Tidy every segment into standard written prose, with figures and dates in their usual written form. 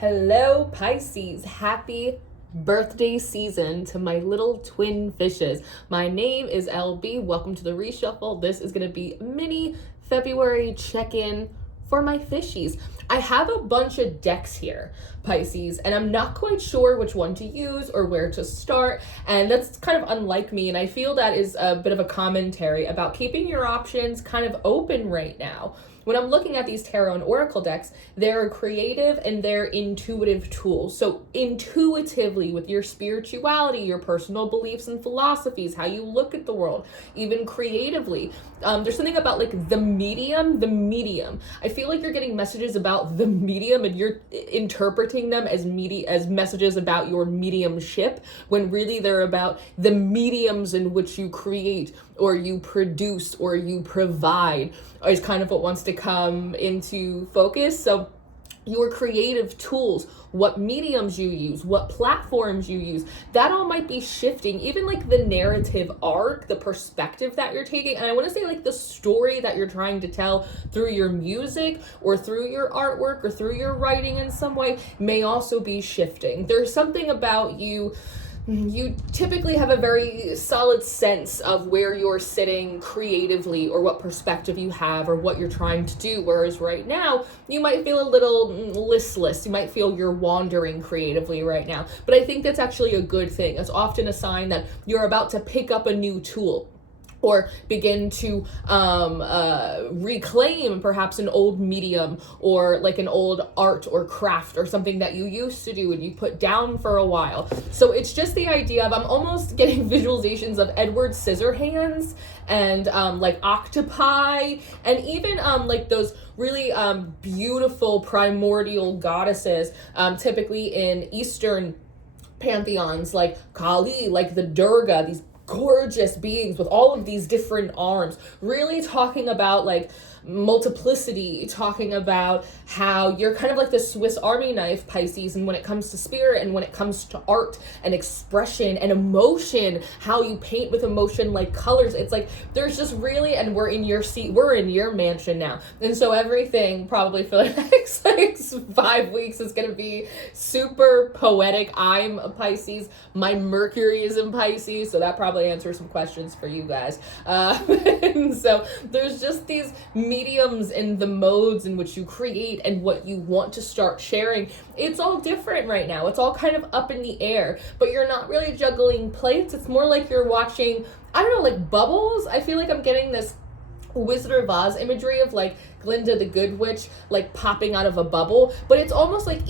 Hello, Pisces. Happy birthday season to my little twin fishes. My name is LB. Welcome to the reshuffle. This is going to be a mini February check-in for my fishies. I have a bunch of decks here, Pisces, and I'm not quite sure which one to use or where to start, and that's kind of unlike me, and I feel that is a bit of a commentary about keeping your options kind of open right now. When I'm looking at these tarot and oracle decks, they're creative and they're intuitive tools. So intuitively, with your spirituality, your personal beliefs and philosophies, how you look at the world, even creatively, there's something about like the medium. I feel like you're getting messages about the medium and you're interpreting them as messages about your mediumship, when really they're about the mediums in which you create or you produce or you provide, is kind of what wants to come into focus. So your creative tools, what mediums you use, what platforms you use, that all might be shifting. Even like the narrative arc, the perspective that you're taking, and I want to say like the story that you're trying to tell through your music or through your artwork or through your writing in some way may also be shifting. There's something about you typically have a very solid sense of where you're sitting creatively or what perspective you have or what you're trying to do. Whereas right now, you might feel a little listless. You might feel you're wandering creatively right now. But I think that's actually a good thing. It's often a sign that you're about to pick up a new tool or begin to reclaim perhaps an old medium or like an old art or craft or something that you used to do and you put down for a while. So it's just the idea of, I'm almost getting visualizations of Edward Scissorhands and like octopi and even like those really beautiful primordial goddesses, typically in Eastern pantheons like Kali, like the Durga, these gorgeous beings with all of these different arms, really talking about like multiplicity, talking about how you're kind of like the Swiss Army knife, Pisces, and when it comes to spirit and when it comes to art and expression and emotion, how you paint with emotion like colors, it's like there's just really, and we're in your seat, we're in your mansion now, and so everything probably for the next like 5 weeks is going to be super poetic. I'm a Pisces, my Mercury is in Pisces, so that probably answers some questions for you guys. And so there's just these mediums and the modes in which you create and what you want to start sharing. It's all different right now. It's all kind of up in the air, but you're not really juggling plates. It's more like you're watching, I don't know, like bubbles. I feel like I'm getting this Wizard of Oz imagery of like Glinda the Good Witch like popping out of a bubble, but it's almost like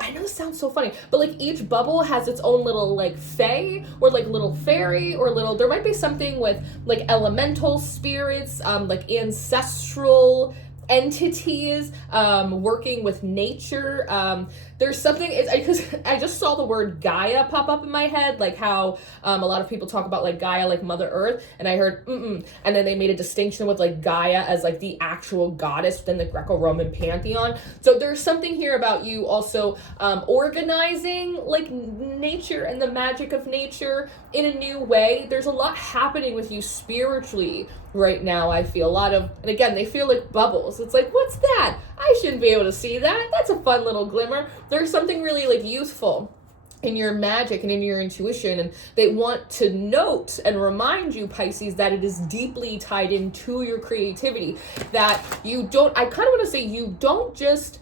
I know this sounds so funny, but like each bubble has its own little like fae or like little fairy or little, there might be something with like elemental spirits, like ancestral entities, working with nature. There's something, because I just saw the word Gaia pop up in my head, like how a lot of people talk about like Gaia, like Mother Earth, and I heard and then they made a distinction with like Gaia as like the actual goddess within the Greco-Roman pantheon. So there's something here about you also organizing like nature and the magic of nature in a new way. There's a lot happening with you spiritually right now. I feel a lot of, and again, they feel like bubbles. It's like, what's that? I shouldn't be able to see that. That's a fun little glimmer. There's something really like youthful in your magic and in your intuition, and they want to note and remind you, Pisces, that it is deeply tied into your creativity, that you don't, I kind of want to say, you don't just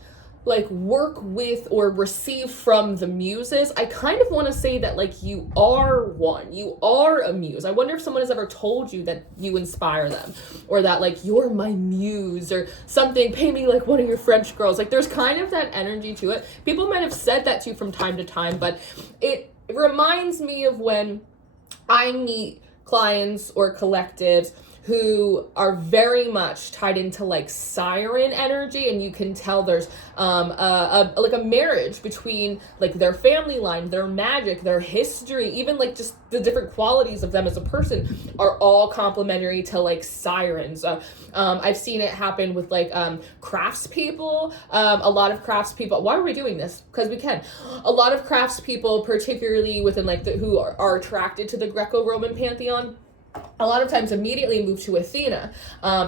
like work with or receive from the muses. I kind of want to say that like you are one, you are a muse. I wonder if someone has ever told you that you inspire them, or that like you're my muse or something, pay me like one of your French girls. Like there's kind of that energy to it. People might have said that to you from time to time, but it reminds me of when I meet clients or collectives who are very much tied into like siren energy, and you can tell there's like a marriage between like their family line, their magic, their history, even like just the different qualities of them as a person are all complementary to like sirens. I've seen it happen with like craftspeople. A lot of craftspeople, why are we doing this? Because we can. A lot of craftspeople, particularly within like who are attracted to the Greco-Roman pantheon, a lot of times immediately move to Athena,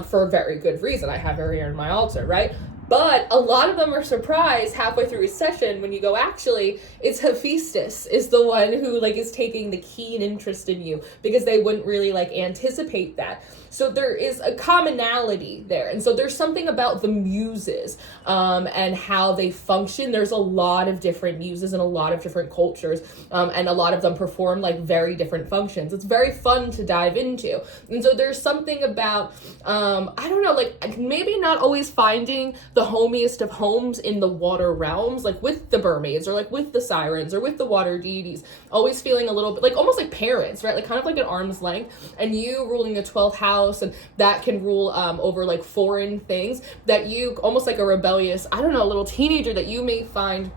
for a very good reason. I have her here in my altar, right? But a lot of them are surprised halfway through a session when you go, actually, it's Hephaestus is the one who like is taking the keen interest in you, because they wouldn't really like anticipate that. So there is a commonality there. And so there's something about the muses and how they function. There's a lot of different muses in a lot of different cultures, and a lot of them perform like very different functions. It's very fun to dive into. And so there's something about, I don't know, like maybe not always finding the homiest of homes in the water realms, like with the mermaids or like with the sirens or with the water deities, always feeling a little bit like almost like parents, right? Like kind of like an arm's length, and you ruling the 12th house, and that can rule over like foreign things that you almost like a rebellious, I don't know, little teenager that you may find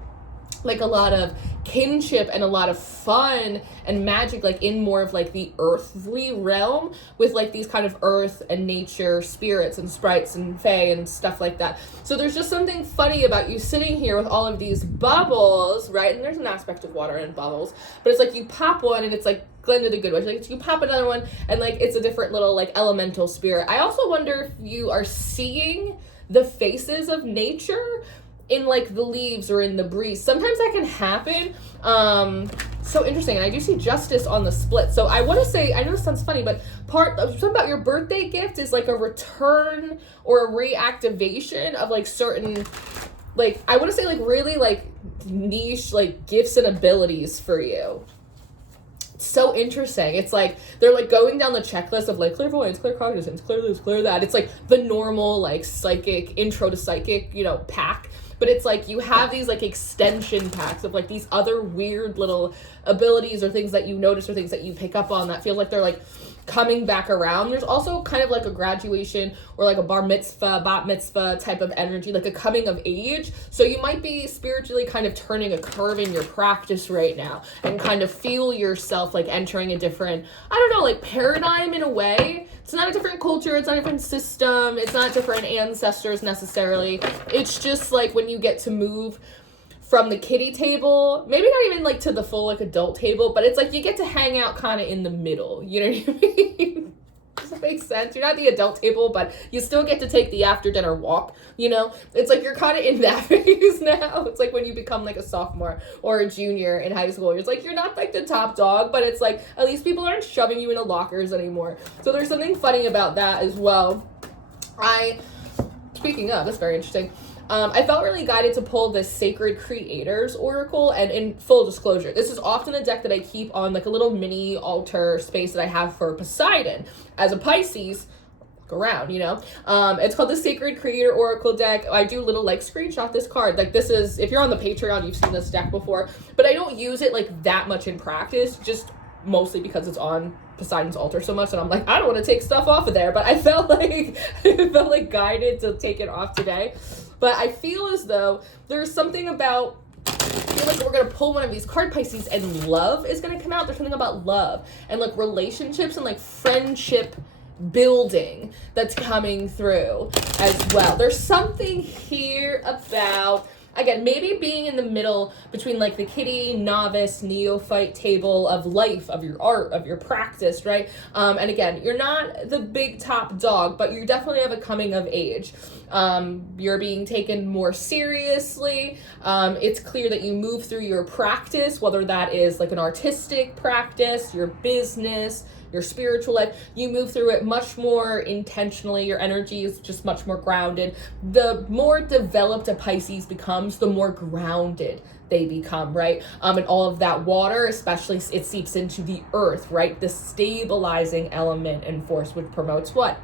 like a lot of kinship and a lot of fun and magic like in more of like the earthly realm with like these kind of earth and nature spirits and sprites and fae and stuff like that. So there's just something funny about you sitting here with all of these bubbles, right? And there's an aspect of water and bubbles, but it's like you pop one and it's like Glenda the Good Witch. Like you pop another one and like it's a different little like elemental spirit. I also wonder if you are seeing the faces of nature in like the leaves or in the breeze. Sometimes that can happen. So interesting. And I do see justice on the split. So I want to say, I know this sounds funny, but something about your birthday gift is like a return or a reactivation of like certain, like, I want to say like really like niche like gifts and abilities for you. So interesting. It's like they're like going down the checklist of like clairvoyance, claircognizance, clear this, clear that. It's like the normal like psychic intro to psychic, you know, pack. But it's like you have these like extension packs of like these other weird little abilities or things that you notice or things that you pick up on that feel like they're like coming back around. There's also kind of like a graduation or like a bar mitzvah, bat mitzvah type of energy, like a coming of age. So you might be spiritually kind of turning a curve in your practice right now and kind of feel yourself like entering a different, I don't know, like paradigm in a way. It's not a different culture. It's not a different system. It's not different ancestors necessarily. It's just like when you get to move from the kiddie table, maybe not even like to the full like adult table, but it's like you get to hang out kind of in the middle. You know what I mean? Does that make sense? You're not the adult table, but you still get to take the after dinner walk, you know? It's like you're kind of in that phase now. It's like when you become like a sophomore or a junior in high school. It's like you're not like the top dog, but it's like at least people aren't shoving you into lockers anymore. So there's something funny about that as well. Speaking of, that's very interesting. I felt really guided to pull this Sacred Creators Oracle, and in full disclosure, this is often a deck that I keep on like a little mini altar space that I have for Poseidon. As a Pisces, look around, you know? It's called the Sacred Creator Oracle deck. I do little like screenshot this card. Like this is, if you're on the Patreon, you've seen this deck before, but I don't use it like that much in practice, just mostly because it's on Poseidon's altar so much, and I'm like, I don't want to take stuff off of there, but I felt like guided to take it off today. But I feel as though there's something about, I feel like we're going to pull one of these card, Pisces, and love is going to come out. There's something about love and like relationships and like friendship building that's coming through as well. There's something here about, again, maybe being in the middle between like the kiddie, novice, neophyte table of life, of your art, of your practice, right? And again, you're not the big top dog, but you definitely have a coming of age. You're being taken more seriously. It's clear that you move through your practice, whether that is like an artistic practice, your business, your spiritual life, you move through it much more intentionally. Your energy is just much more grounded. The more developed a Pisces becomes, the more grounded they become, right? And all of that water, especially, it seeps into the earth, right? The stabilizing element and force, which promotes what?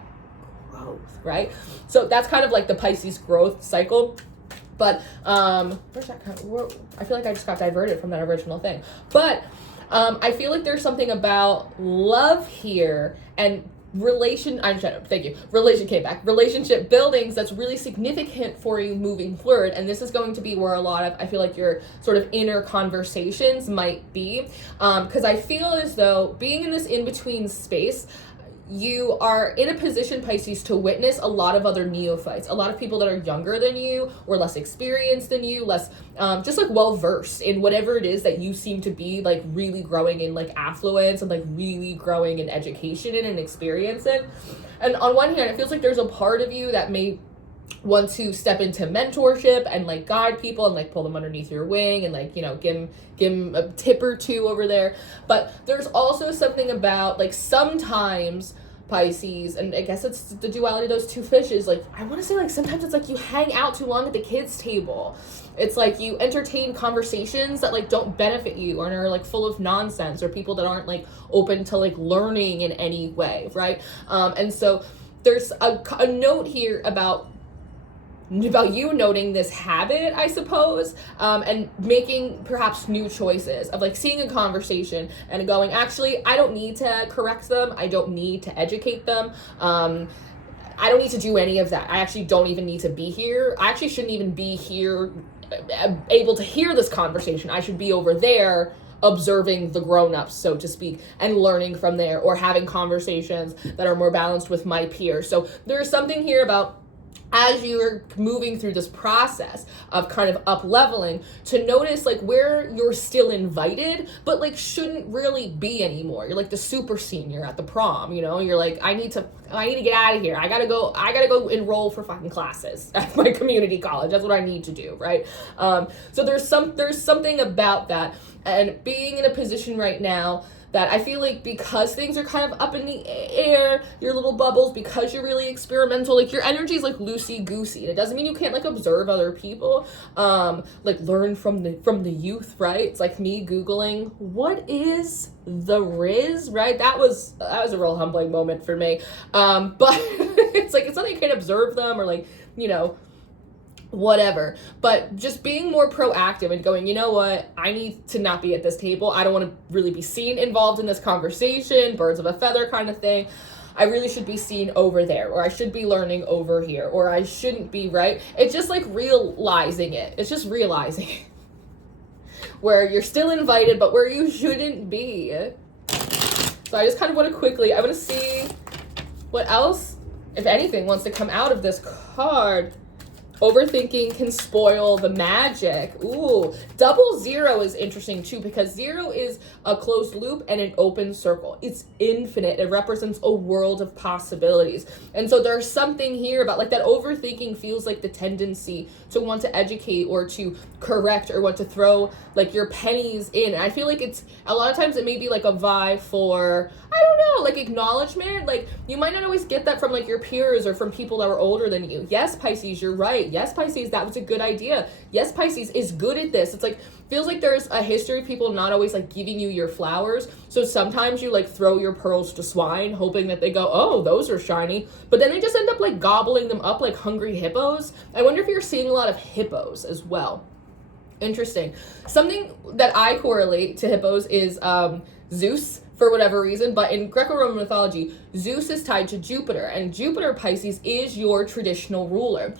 Growth, right? So that's kind of like the Pisces growth cycle. But where's that kind of, I feel like I just got diverted from that original thing. But I feel like there's something about love here and relationship buildings that's really significant for you moving forward. And this is going to be where a lot of, I feel like your sort of inner conversations might be. Because I feel as though being in this in-between space, you are in a position, Pisces, to witness a lot of other neophytes, a lot of people that are younger than you or less experienced than you, less just like well-versed in whatever it is that you seem to be like really growing in like affluence and like really growing in education in and experience in. And on one hand, it feels like there's a part of you that may want to step into mentorship and like guide people and like pull them underneath your wing and like, you know, give them a tip or two over there. But there's also something about like sometimes Pisces, and I guess it's the duality of those two fishes, like I want to say like sometimes it's like you hang out too long at the kids table. It's like you entertain conversations that like don't benefit you or are like full of nonsense, or people that aren't like open to like learning in any way, right? And so there's a note here about you noting this habit, I suppose, and making perhaps new choices of like seeing a conversation and going, actually, I don't need to correct them. I don't need to educate them. I don't need to do any of that. I actually don't even need to be here. I actually shouldn't even be here able to hear this conversation. I should be over there observing the grown-ups, so to speak, and learning from there, or having conversations that are more balanced with my peers. So there's something here about, as you're moving through this process of kind of up leveling, to notice like where you're still invited, but like shouldn't really be anymore. You're like the super senior at the prom, you know, you're like, I need to get out of here. I gotta go enroll for fucking classes at my community college. That's what I need to do, right? So there's something about that, and being in a position right now that I feel like, because things are kind of up in the air, your little bubbles, because you're really experimental, like your energy is like loosey-goosey. It doesn't mean you can't like observe other people, like learn from the youth, right? It's like me Googling, what is the Riz, right? That was a real humbling moment for me. But it's like, it's not that you can't observe them or like, you know, whatever, but just being more proactive and going, you know what, I need to not be at this table. I don't want to really be seen involved in this conversation, birds of a feather kind of thing. I really should be seen over there, or I should be learning over here, or I shouldn't be, right? It's just like realizing it. It's just realizing it. Where you're still invited, but where you shouldn't be. So I just kind of want to see what else, if anything, wants to come out of this card. Overthinking can spoil the magic. Ooh, 00 is interesting too, because 0 is a closed loop and an open circle. It's infinite. It represents a world of possibilities. And so there's something here about like that overthinking feels like the tendency to want to educate or to correct or want to throw like your pennies in. And I feel like it's a lot of times it may be like a vibe for, I don't know, like acknowledgement. Like you might not always get that from like your peers or from people that are older than you. Yes, Pisces, you're right. Yes, Pisces, that was a good idea. Yes, Pisces is good at this. It's like, feels like there's a history of people not always like giving you your flowers. So sometimes you like throw your pearls to swine, hoping that they go, oh, those are shiny. But then they just end up like gobbling them up like hungry hippos. I wonder if you're seeing a lot of hippos as well. Interesting. Something that I correlate to hippos is Zeus, for whatever reason, but in Greco-Roman mythology, Zeus is tied to Jupiter, and Jupiter, Pisces, is your traditional ruler.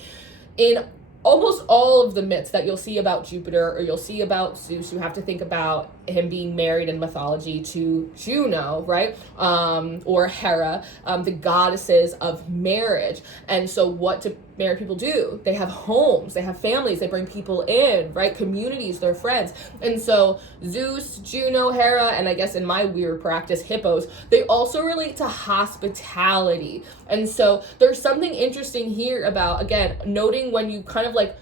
In almost all of the myths that you'll see about Jupiter or you'll see about Zeus, you have to think about him being married in mythology to Juno, right? Or Hera, the goddesses of marriage. And so what do married people do? They have homes, they have families, they bring people in, right? Communities, their friends. And so Zeus, Juno, Hera, and I guess in my weird practice, hippos, they also relate to hospitality. And so there's something interesting here about, again, noting when you kind of like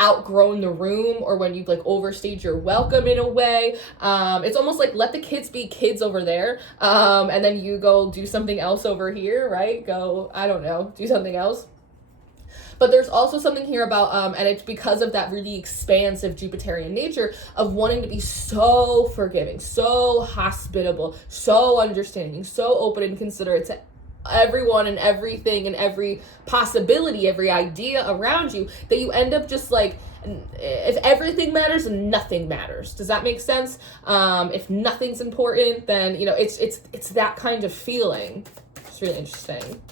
outgrown the room or when you've like overstayed your welcome in a way. It's almost like let the kids be kids over there, and then you go do something else over here, right? Go, I don't know, do something else. But there's also something here about, and it's because of that really expansive Jupiterian nature of wanting to be so forgiving, so hospitable, so understanding, so open and considerate to everyone and everything and every possibility, every idea around you, that you end up just like, if everything matters, nothing matters. Does that make sense? If nothing's important, then, you know, it's that kind of feeling. It's really interesting.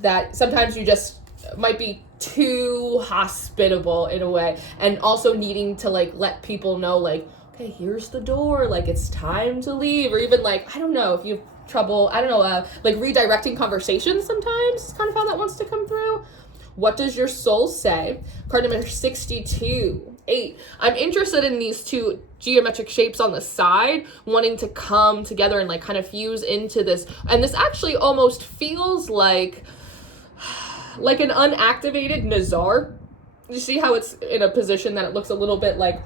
That sometimes you just might be too hospitable in a way, and also needing to like let people know like, okay, here's the door, like it's time to leave, or even like, I don't know, if you have trouble, I don't know, like redirecting conversations sometimes is kind of how that wants to come through. What does your soul say? Card number 62, 8. I'm interested in these two geometric shapes on the side, wanting to come together and like kind of fuse into this. And this actually almost feels like like an unactivated Nazar. You see how it's in a position that it looks a little bit like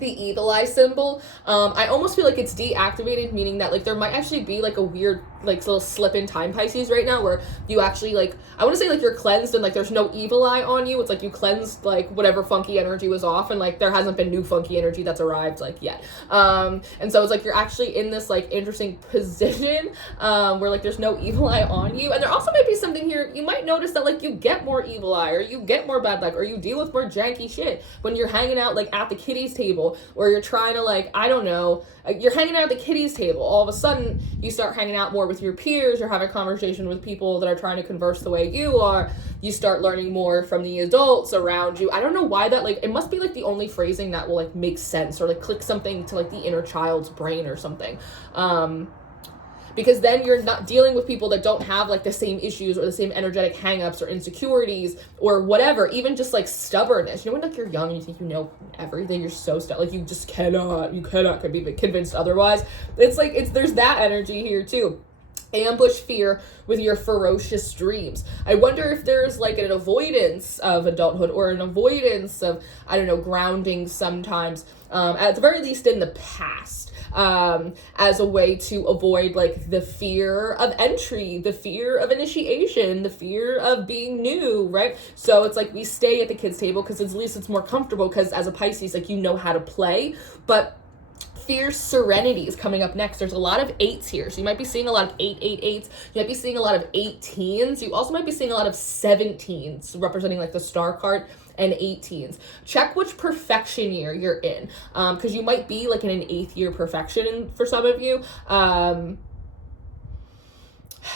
the evil eye symbol. I almost feel like it's deactivated, meaning that like there might actually be like a weird like little slip in time, Pisces, right now, where you actually like, I want to say like you're cleansed and like there's no evil eye on you. It's like you cleansed like whatever funky energy was off, and like there hasn't been new funky energy that's arrived like yet. And so it's like you're actually in this like interesting position where like there's no evil eye on you. And there also might be something here, you might notice that like you get more evil eye, or you get more bad luck, or you deal with more janky shit when you're hanging out like at the kiddies table, or you're trying to like, I don't know, you're hanging out at the kiddies table. All of a sudden you start hanging out more with your peers, you're having a conversation with people that are trying to converse the way you are, you start learning more from the adults around you. I don't know why that, like, it must be like the only phrasing that will like make sense or like click something to like the inner child's brain or something. Because then you're not dealing with people that don't have like the same issues or the same energetic hangups or insecurities or whatever, even just like stubbornness. You know, when like you're young and you think you know everything, you're so like you just cannot be convinced otherwise. It's like, there's that energy here too. Ambush fear with your ferocious dreams. I wonder if there's like an avoidance of adulthood or an avoidance of, I don't know, grounding sometimes, at the very least in the past. As a way to avoid like the fear of entry, the fear of initiation, the fear of being new, right? So it's like we stay at the kids' table because at least it's more comfortable, because as a Pisces, like you know how to play. But fierce serenity is coming up next. There's a lot of 8s here. So you might be seeing a lot of 888s. You might be seeing a lot of 18s. You also might be seeing a lot of 17s, representing like the star card, and 18s. Check which perfection year you're in, because you might be like in an 8th year perfection for some of you.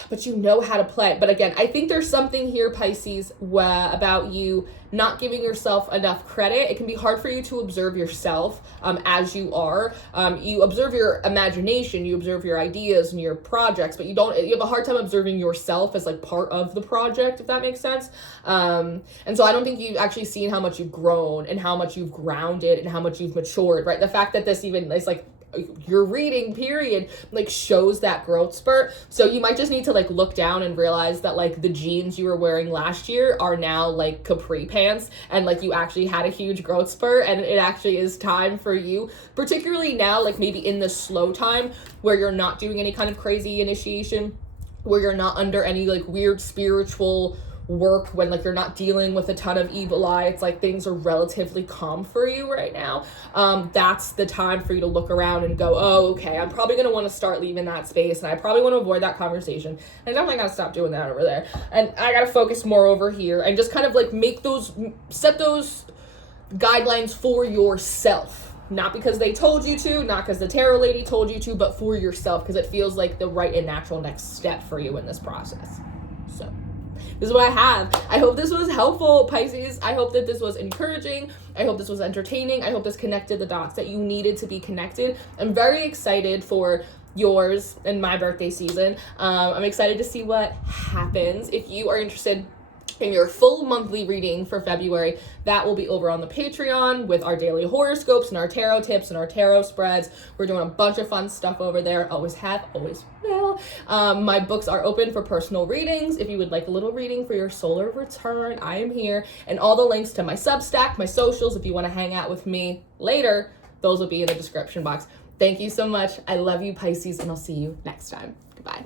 But you know how to play. But again, I think there's something here, Pisces, about you not giving yourself enough credit. It can be hard for you to observe yourself as you are. You observe your imagination, you observe your ideas and your projects, but you have a hard time observing yourself as like part of the project, if that makes sense. And so I don't think you've actually seen how much you've grown and how much you've grounded and how much you've matured, right? The fact that this even is like your reading period like shows that growth spurt. So you might just need to like look down and realize that like the jeans you were wearing last year are now like capri pants, and like you actually had a huge growth spurt, and it actually is time for you, particularly now, like maybe in the slow time where you're not doing any kind of crazy initiation, where you're not under any like weird spiritual work, when like you're not dealing with a ton of evil eye. It's like things are relatively calm for you right now. That's the time for you to look around and go, oh, okay, I'm probably going to want to start leaving that space, and I probably want to avoid that conversation, and I definitely got to stop doing that over there, and I got to focus more over here, and just kind of like set those guidelines for yourself. Not because they told you to, not because the tarot lady told you to, but for yourself, because it feels like the right and natural next step for you in this process. So this is what I have. I hope this was helpful, Pisces. I hope that this was encouraging. I hope this was entertaining. I hope this connected the dots that you needed to be connected. I'm very excited for yours and my birthday season. I'm excited to see what happens. If you are interested in your full monthly reading for February, that will be over on the Patreon with our daily horoscopes and our tarot tips and our tarot spreads. We're doing a bunch of fun stuff over there. Always have, always will. My books are open for personal readings. If you would like a little reading for your solar return, I am here. And all the links to my Substack, my socials, if you want to hang out with me later, those will be in the description box. Thank you so much. I love you, Pisces, and I'll see you next time. Goodbye.